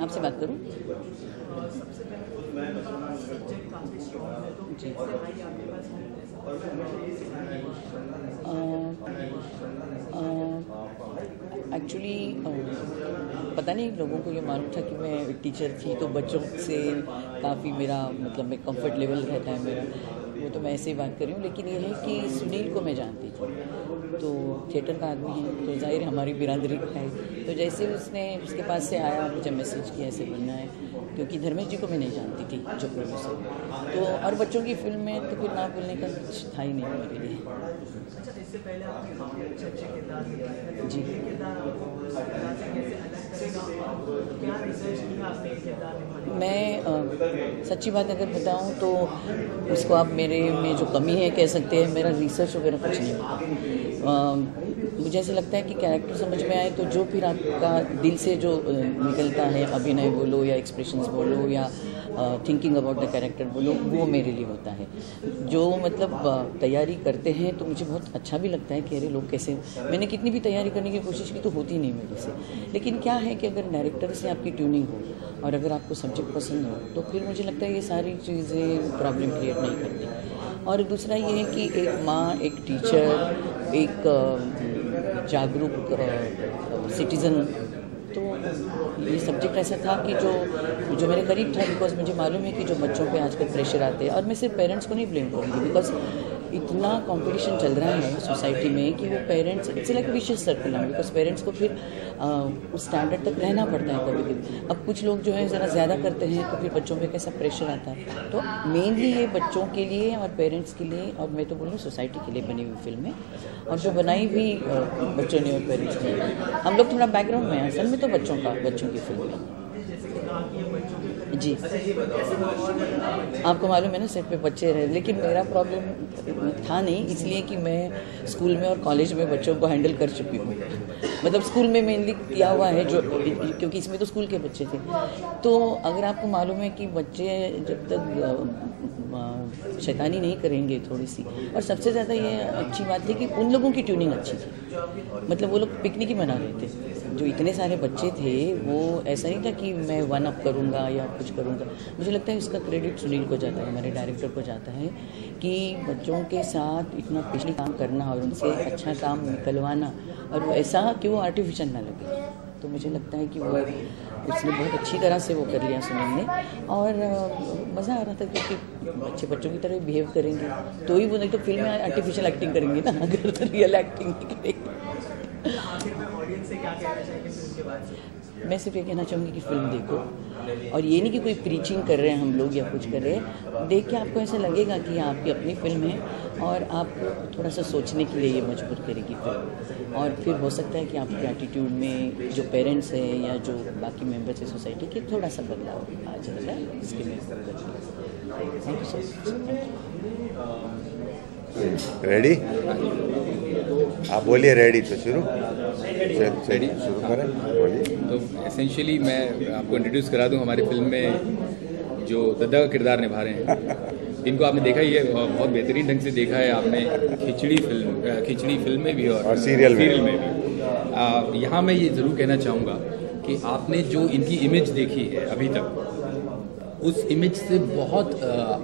आपसे बात करूं? जी। एक्चुअली पता नहीं लोगों को ये मालूम था कि मैं एक टीचर थी, तो बच्चों से काफ़ी मेरा मतलब मैं कंफर्ट लेवल रहता है मेरा, वो तो मैं ऐसे ही बात कर रही हूँ। लेकिन ये है कि सुनील को मैं जानती थी, तो थिएटर का आदमी है, तो जाहिर हमारी बिरादरी का है। तो जैसे उसने उसके पास से आया, मुझे मैसेज किया ऐसे बनना है, क्योंकि धर्मेश जी को मैं नहीं जानती थी जो प्रोड्यूसर, तो और बच्चों की फिल्म में तो फिर ना बोलने का कुछ था ही नहीं मेरे लिए। इससे पहले आपने काफी अच्छे किरदार निभाए जी। मैं सच्ची बात अगर बताऊं तो उसको आप मेरे में जो कमी है कह सकते हैं, मेरा रिसर्च वगैरह कुछ नहीं होता। मुझे ऐसा लगता है कि कैरेक्टर समझ में आए तो जो फिर आपका दिल से जो निकलता है, अभिनय बोलो या एक्सप्रेशंस बोलो या थिंकिंग अबाउट द कैरेक्टर बोलो, वो मेरे लिए होता है। जो मतलब तैयारी करते हैं तो मुझे बहुत अच्छा भी लगता है कि अरे लोग कैसे, मैंने कितनी भी तैयारी करने की कोशिश की तो होती नहीं मेरे से। लेकिन क्या है कि अगर डायरेक्टर से आपकी ट्यूनिंग हो और अगर आपको सब्जेक्ट पसंद हो तो फिर मुझे लगता है ये सारी चीज़ें प्रॉब्लम क्रिएट नहीं करती। और दूसरा ये है कि एक माँ, एक टीचर, एक जागरूक सिटीज़न, तो ये सब्जेक्ट ऐसा था कि जो मेरे करीब था, बिकॉज मुझे मालूम है कि जो बच्चों पे आजकल प्रेशर आते हैं, और मैं सिर्फ पेरेंट्स को नहीं ब्लेम करूँगी, बिकॉज इतना कंपटीशन चल रहा है सोसाइटी में कि वो parents, it's like vicious circle है, बिकॉज पेरेंट्स को फिर उस स्टैंडर्ड तक रहना पड़ता है कभी कभी। अब कुछ लोग जो है ज़रा ज़्यादा करते हैं तो फिर बच्चों पे कैसा प्रेशर आता है। तो मेनली ये बच्चों के लिए और पेरेंट्स के लिए, और मैं तो बोलूँ सोसाइटी के लिए बनी हुई फिल्म है, और जो बनाई भी बच्चों ने और पेरेंट्स ने। हम लोग थोड़ा बैकग्राउंड में हैं, असल में तो बच्चों की फिल्म है। जी, आपको मालूम है ना सेट पे बच्चे रहे, लेकिन मेरा प्रॉब्लम था नहीं, इसलिए कि मैं स्कूल में और कॉलेज में बच्चों को हैंडल कर चुकी हूँ। मतलब स्कूल में मेनली किया हुआ है, जो क्योंकि इसमें तो स्कूल के बच्चे थे। तो अगर आपको मालूम है कि बच्चे जब तक शैतानी नहीं करेंगे थोड़ी सी, और सबसे ज़्यादा ये अच्छी बात थी कि उन लोगों की ट्यूनिंग अच्छी थी। मतलब वो लोग पिकनिक ही मना रहे थे, जो इतने सारे बच्चे थे, वो ऐसा नहीं था कि मैं वन अप करूँगा या कुछ करूँगा। मुझे लगता है इसका क्रेडिट सुनील को जाता है, हमारे डायरेक्टर को जाता है, कि बच्चों के साथ इतना पिछले काम करना और उनसे अच्छा काम निकलवाना, और ऐसा कि वो आर्टिफिशियल ना लगे। तो मुझे लगता है कि वो उसने बहुत अच्छी तरह से वो कर लिया सुनील ने, और मज़ा आ रहा था, क्योंकि बच्चे बच्चों की तरह बिहेव करेंगे तो ही वो, नहीं तो फिल्म में आर्टिफिशियल एक्टिंग करेंगे ना, अगर रियल एक्टिंग नहीं करेंगे। मैं सिर्फ ये कहना चाहूँगी कि फिल्म देखो, और ये नहीं कि कोई प्रीचिंग कर रहे हैं हम लोग या कुछ कर रहे हैं। देख के आपको ऐसा लगेगा कि आपकी अपनी फिल्म है, और आपको थोड़ा सा सोचने के लिए ये मजबूर करेगी फिल्म, और फिर हो सकता है कि आपके एटीट्यूड में जो पेरेंट्स हैं या जो बाकी मेंबर्स हैं सोसाइटी के, थोड़ा सा बदलाव आ जाएगा, इसके लिए thank you so much. Ready? आप बोलिए रेडी, तो शुरू करें, बोलिए। तो एसेंशियली मैं आपको इंट्रोड्यूस करा दूं, हमारी फिल्म में जो दद्दा का किरदार निभा रहे हैं, इनको आपने देखा ही है, बहुत बेहतरीन ढंग से देखा है आपने खिचड़ी फिल्म में भी और सीरियल में भी। यहाँ मैं ये ज़रूर कहना चाहूँगा कि आपने जो इनकी इमेज देखी है अभी तक, उस इमेज से बहुत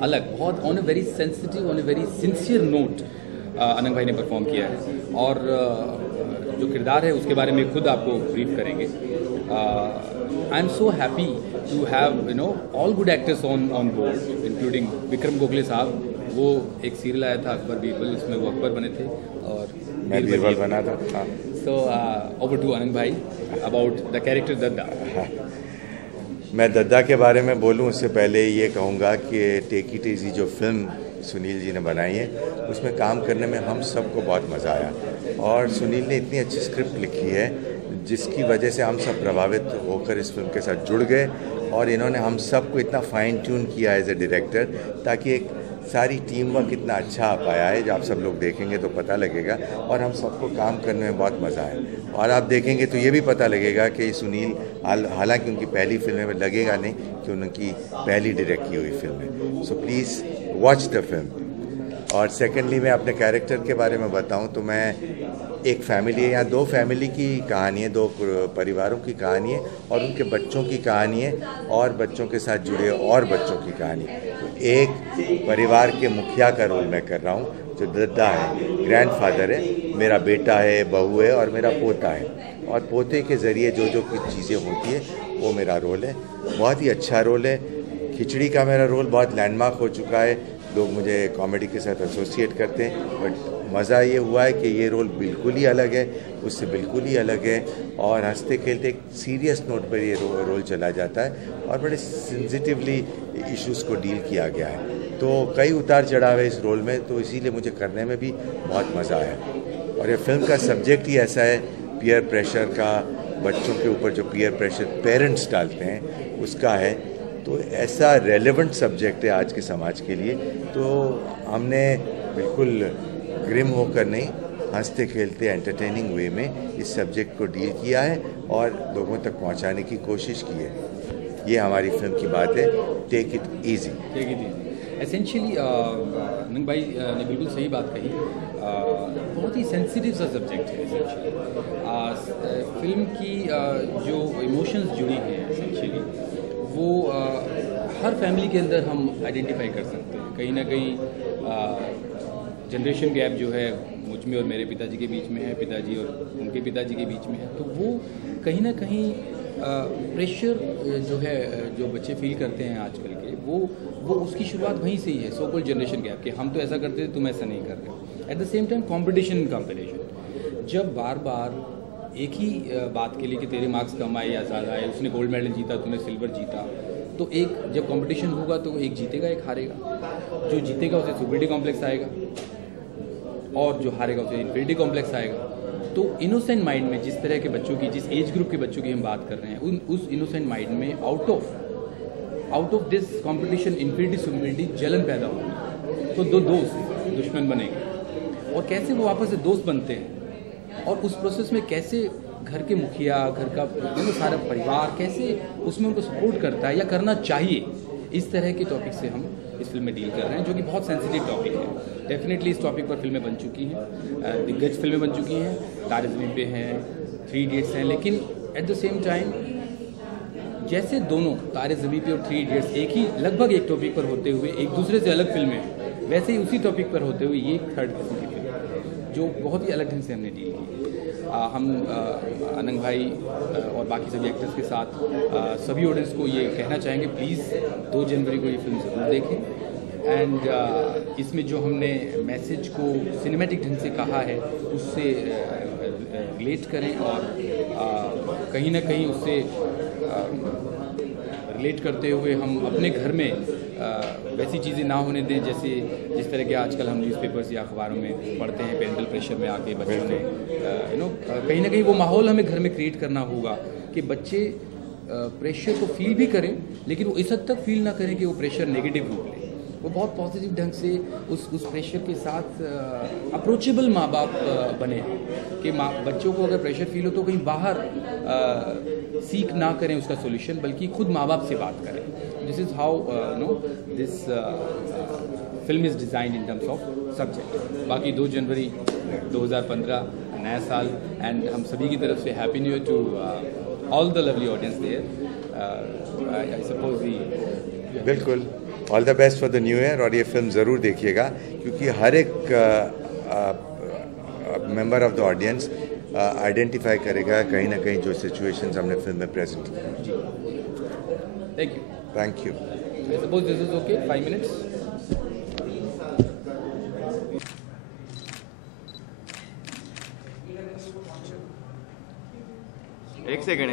अलग, बहुत on a very sensitive, on a very sincere note अनंग भाई ने परफॉर्म किया है, और जो किरदार है उसके बारे में खुद आपको ब्रीफ करेंगे। I am so happy to have all good actors on board, including Vikram Gokhale साहब। वो एक सीरियल आया था अकबर बीरबल, उसमें वो अकबर बने थे और मैं बीरबल बना था। सो ओवर टू अनंग भाई अबाउट द कैरेक्टर दद्दा। मैं दद्दा के बारे में बोलूं उससे पहले ये कहूँगा कि टेक इट इजी जो फिल्म सुनील जी ने बनाई है, उसमें काम करने में हम सबको बहुत मज़ा आया, और सुनील ने इतनी अच्छी स्क्रिप्ट लिखी है जिसकी वजह से हम सब प्रभावित होकर इस फिल्म के साथ जुड़ गए, और इन्होंने हम सबको इतना फाइन ट्यून किया एज ए डायरेक्टर, ताकि एक सारी टीम वर्क इतना अच्छा आ पाया है। जब आप सब लोग देखेंगे तो पता लगेगा, और हम सबको काम करने में बहुत मज़ा आया। और आप देखेंगे तो ये भी पता लगेगा कि सुनील, हालांकि उनकी पहली फिल्म में लगेगा नहीं कि उनकी पहली डायरेक्ट की हुई फिल्म है। So please watch the film. और सेकेंडली मैं अपने कैरेक्टर के बारे में बताऊं तो मैं एक फैमिली है, यहाँ दो फैमिली की कहानी है, दो परिवारों की कहानी है और उनके बच्चों की कहानी है और बच्चों के साथ जुड़े और बच्चों की कहानी। तो एक परिवार के मुखिया का रोल मैं कर रहा हूँ, जो दद्दा है, ग्रैंडफादर है, मेरा बेटा है, बहू है और मेरा पोता है, और पोते के ज़रिए जो जो कुछ चीज़ें होती है वो मेरा रोल है। बहुत ही अच्छा रोल है। खिचड़ी का मेरा रोल बहुत लैंडमार्क हो चुका है, लोग मुझे कॉमेडी के साथ एसोसिएट करते हैं, बट मज़ा ये हुआ है कि ये रोल बिल्कुल ही अलग है, उससे बिल्कुल ही अलग है और हंसते खेलते एक सीरियस नोट पर ये रोल चला जाता है और बड़े सेंसिटिवली इश्यूज़ को डील किया गया है। तो कई उतार चढ़ाव है इस रोल में, तो इसीलिए मुझे करने में भी बहुत मज़ा आया। और ये फिल्म का सब्जेक्ट ही ऐसा है, पीयर प्रेशर का, बच्चों के ऊपर जो पीयर प्रेशर पेरेंट्स डालते हैं उसका है। तो ऐसा रेलेवेंट सब्जेक्ट है आज के समाज के लिए, तो हमने बिल्कुल ग्रिम होकर नहीं, हंसते खेलते एंटरटेनिंग वे में इस सब्जेक्ट को डील किया है और लोगों तक पहुंचाने की कोशिश की है। ये हमारी फिल्म की बात है, टेक इट ईजी। एसेंशियली नंग भाई ने बिल्कुल सही बात कही। बहुत ही सेंसिटिव सा सब्जेक्ट है एसेंशियली। फिल्म की जो इमोशंस जुड़ी हैं एसेंशियली वो हर फैमिली के अंदर हम आइडेंटिफाई कर सकते हैं। कहीं ना कहीं जनरेशन गैप जो है मुझ में और मेरे पिताजी के बीच में है, पिताजी और उनके पिताजी के बीच में है, तो वो कहीं ना कहीं प्रेशर जो है जो बच्चे फील करते हैं आजकल के, वो उसकी शुरुआत वहीं से ही है, सो कॉल्ड जनरेशन गैप के। हम तो ऐसा करते थे, तुम ऐसा नहीं कर रहे। At the same time competition, जब बार बार एक ही बात के लिए कि तेरे मार्क्स कम आए या ज़्यादा आए, उसने गोल्ड मेडल जीता, तूने सिल्वर जीता, तो एक जब कंपटीशन होगा तो एक जीतेगा एक हारेगा। जो जीतेगा उसे सुपीरियरिटी कॉम्प्लेक्स आएगा और जो हारेगा उसे इन्फीरियरिटी कॉम्प्लेक्स आएगा। तो इनोसेंट माइंड में जिस तरह के बच्चों की, जिस एज ग्रुप के बच्चों की हम बात कर रहे हैं, उस इनोसेंट माइंड में out of this competition inferiority superiority जलन पैदा होगी। तो दो दोस्त दुश्मन बनेंगे और कैसे वो आपस में दोस्त बनते हैं और उस प्रोसेस में कैसे घर के मुखिया, घर का सारा परिवार कैसे उसमें उनको सपोर्ट करता है या करना चाहिए, इस तरह के टॉपिक से हम इस फिल्म में डील कर रहे हैं, जो कि बहुत सेंसिटिव टॉपिक है। डेफिनेटली इस टॉपिक पर फिल्में बन चुकी हैं, दिग्गज फिल्में बन चुकी हैं, तारे ज़मीन पे हैं, 3 इडियट्स हैं, लेकिन एट द सेम टाइम जैसे दोनों तारे ज़मीन पे और 3 इडियट्स एक ही लगभग एक टॉपिक पर होते हुए एक दूसरे से अलग फिल्में हैं, वैसे ही उसी टॉपिक पर होते हुए ये थर्ड किस्म की फिल्म जो बहुत ही अलग ढंग से हमने डील की। हम अनंग भाई और बाकी सभी एक्टर्स के साथ सभी ऑडियंस को ये कहना चाहेंगे, प्लीज़ 2 जनवरी को ये फिल्म ज़रूर देखें। एंड इसमें जो हमने मैसेज को सिनेमैटिक ढंग से कहा है उससे रिलेट करें और कहीं ना कहीं उससे रिलेट करते हुए हम अपने घर में वैसी चीज़ें ना होने दें जैसे जिस तरह के आजकल हम न्यूज़पेपर्स या अखबारों में पढ़ते हैं, पेरेंटल प्रेशर में आके बच्चों ने कहीं ना कहीं वो माहौल हमें घर में क्रिएट करना होगा कि बच्चे प्रेशर को फील भी करें, लेकिन वो इस हद तक फील ना करें कि वो प्रेशर नेगेटिव रूप ले। वो बहुत पॉजिटिव ढंग से उस प्रेशर के साथ अप्रोचेबल माँ बाप बने कि बच्चों को अगर प्रेशर फील हो तो कहीं बाहर सीख ना करें उसका सॉल्यूशन, बल्कि खुद माँ बाप से बात करें। This is how this film is designed in terms of subject. बाकी 2 जनवरी 2015 नया साल, एंड हम सभी की तरफ से happy new year to all the lovely audience there. I suppose we बिल्कुल all the best for the new year. और ये फिल्म ज़रूर देखिएगा क्योंकि हर एक member of the audience identify करेगा कहीं ना कहीं जो सिचुएशंस हमने फिल्म में प्रेजेंट की। Thank you. I suppose this is okay, 5 minutes. एक सेकंड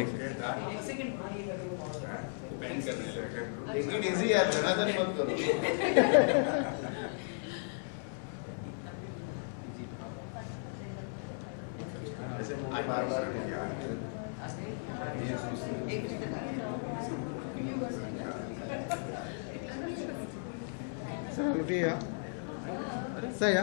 यार, धनाधन मत करो। Saya.